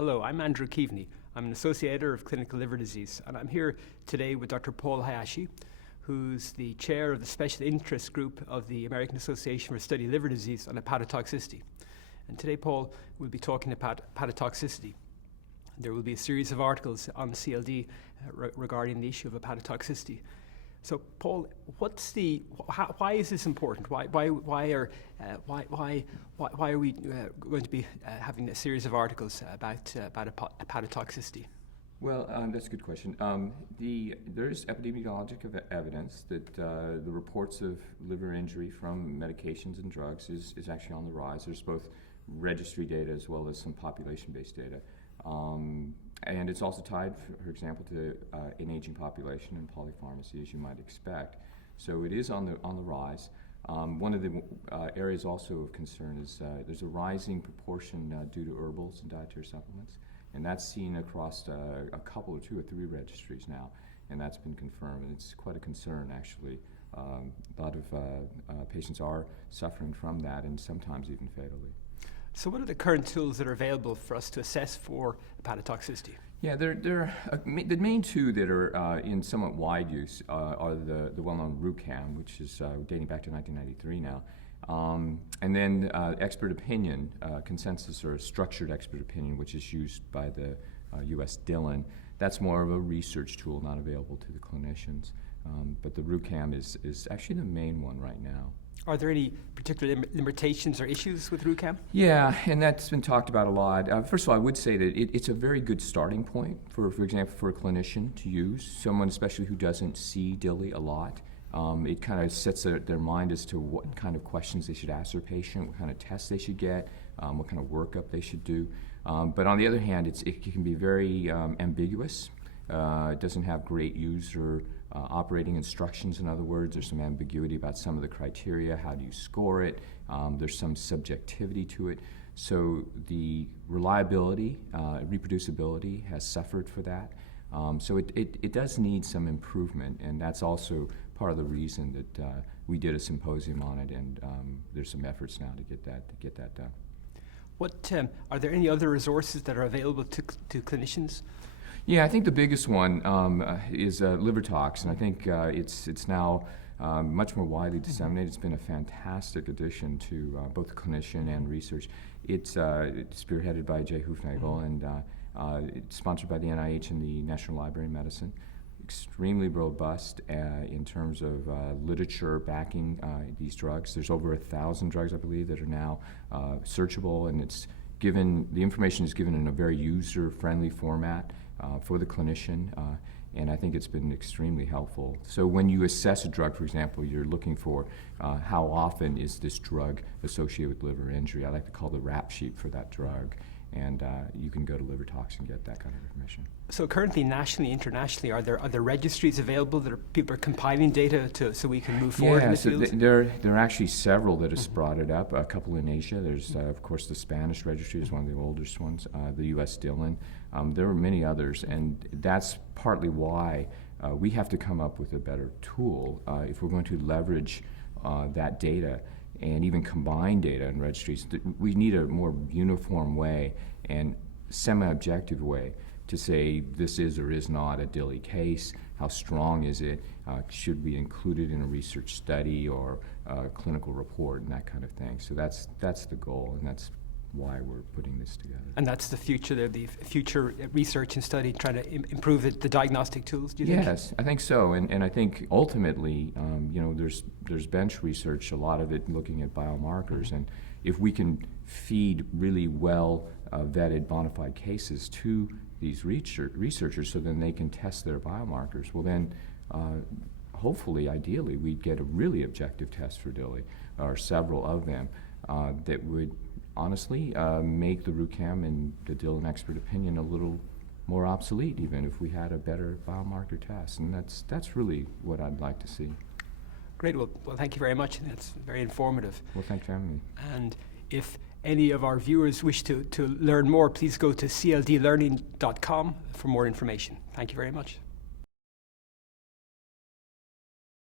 Hello, I'm Andrew Keaveney. I'm an associate editor of Clinical Liver Disease, and I'm here today with Dr. Paul Hayashi, who's the chair of the Special Interest Group of the American Association for Study Liver Disease on hepatotoxicity. And today, Paul, will be talking about hepatotoxicity. There will be a series of articles on CLD regarding the issue of hepatotoxicity. So, Paul, why is this important? Why are we going to be having a series of articles about hepatotoxicity? Well, that's a good question. There's epidemiologic evidence that the reports of liver injury from medications and drugs is actually on the rise. There's both registry data as well as some population-based data. And it's also tied, for example, to an aging population and polypharmacy, as you might expect. So it is on the rise. One of the areas also of concern is there's a rising proportion due to herbals and dietary supplements, and that's seen across a couple or two or three registries now, and that's been confirmed. And it's quite a concern, actually. A lot of patients are suffering from that, and sometimes even fatally. So what are the current tools that are available for us to assess for hepatotoxicity? Yeah, the main two that are in somewhat wide use are the well-known RUCAM, which is dating back to 1993 now, and then expert opinion, consensus or structured expert opinion, which is used by the U.S. Dillon. That's more of a research tool, not available to the clinicians. But the RUCAM is actually the main one right now. Are there any particular limitations or issues with RUCAM? Yeah, and that's been talked about a lot. First of all, I would say that it's a very good starting point, for example, for a clinician to use, someone especially who doesn't see DILI a lot. It kind of sets their mind as to what kind of questions they should ask their patient, what kind of tests they should get, what kind of workup they should do. But on the other hand, it can be very ambiguous. It doesn't have great user operating instructions. In other words, there's some ambiguity about some of the criteria. How do you score it? There's some subjectivity to it. So the reliability, reproducibility has suffered for that. So it does need some improvement, and that's also part of the reason that we did a symposium on it, and there's some efforts now to get that done. What are there any other resources that are available to clinicians? Yeah, I think the biggest one is LiverTox, and I think it's now much more widely disseminated. It's been a fantastic addition to both the clinician and research. It's spearheaded by Jay Hoofnagel, and it's sponsored by the NIH and the National Library of Medicine. Extremely robust in terms of literature backing these drugs. There's over 1,000 drugs, I believe, that are now searchable, and the information is given in a very user-friendly format for the clinician, and I think it's been extremely helpful. So when you assess a drug, for example, you're looking for how often is this drug associated with liver injury. I like to call the rap sheet for that drug, and you can go to LiverTox and get that kind of information. So currently, nationally, internationally, are there registries available that people are compiling data so we can move forward in the field? There are actually several that have brought it up. A couple in Asia. There's of course the Spanish registry is one of the oldest ones. The U.S. Dillon. There are many others, and that's partly why we have to come up with a better tool if we're going to leverage that data and even combine data in registries. We need a more uniform way and semi-objective way to say this is or is not a DILI case, how strong is it, should be included in a research study or a clinical report and that kind of thing. So that's the goal, and that's why we're putting this together. And that's the future research and study, trying to improve the diagnostic tools, do you think? Yes, I think so, and I think ultimately, there's bench research, a lot of it looking at biomarkers, and if we can feed really well vetted bona fide cases to these researchers so then they can test their biomarkers, well then, hopefully, ideally, we'd get a really objective test for DILI, or several of them, that would honestly make the RUCAM and the Dillon expert opinion a little more obsolete, even if we had a better biomarker test, and that's really what I'd like to see. Great. Well, thank you very much. That's very informative. Well, thanks for having me. And if any of our viewers wish to learn more, please go to cldlearning.com for more information. Thank you very much.